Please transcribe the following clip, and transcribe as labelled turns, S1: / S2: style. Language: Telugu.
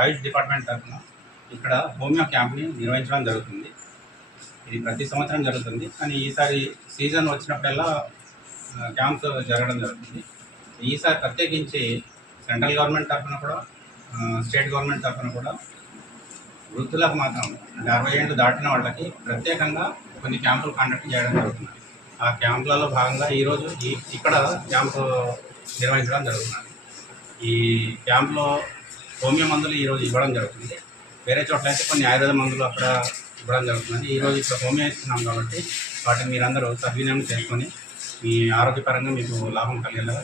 S1: ఆయుష్ డిపార్ట్మెంట్ తరఫున ఇక్కడ హోమియో క్యాంప్ని నిర్వహించడం జరుగుతుంది. ఇది ప్రతి సంవత్సరం జరుగుతుంది. కానీ ఈసారి సీజన్ వచ్చినప్పుడల్లా క్యాంప్స్ జరగడం జరుగుతుంది. ఈసారి ప్రత్యేకించి సెంట్రల్ గవర్నమెంట్ తరఫున కూడా స్టేట్ గవర్నమెంట్ తరఫున కూడా వృద్ధులకు మాత్రం అంటే అరవై ఏళ్ళు దాటిన వాళ్ళకి ప్రత్యేకంగా కొన్ని క్యాంపులు కండక్ట్ చేయడం జరుగుతుంది. ఆ క్యాంపులలో భాగంగా ఈరోజు ఈ ఇక్కడ క్యాంపు నిర్వహించడం జరుగుతుంది. ఈ క్యాంప్లో హోమియో మందులు ఈరోజు ఇవ్వడం జరుగుతుంది. వేరే చోట్ల అయితే కొన్ని ఆయుర్వేద మందులు అక్కడ ఇవ్వడం జరుగుతుంది. ఈరోజు ఇక్కడ హోమియో ఇస్తున్నాం కాబట్టి వాటిని మీరందరూ సద్వినియోగం చేసుకొని మీ ఆరోగ్యపరంగా మీకు లాభం కలిగేలాగా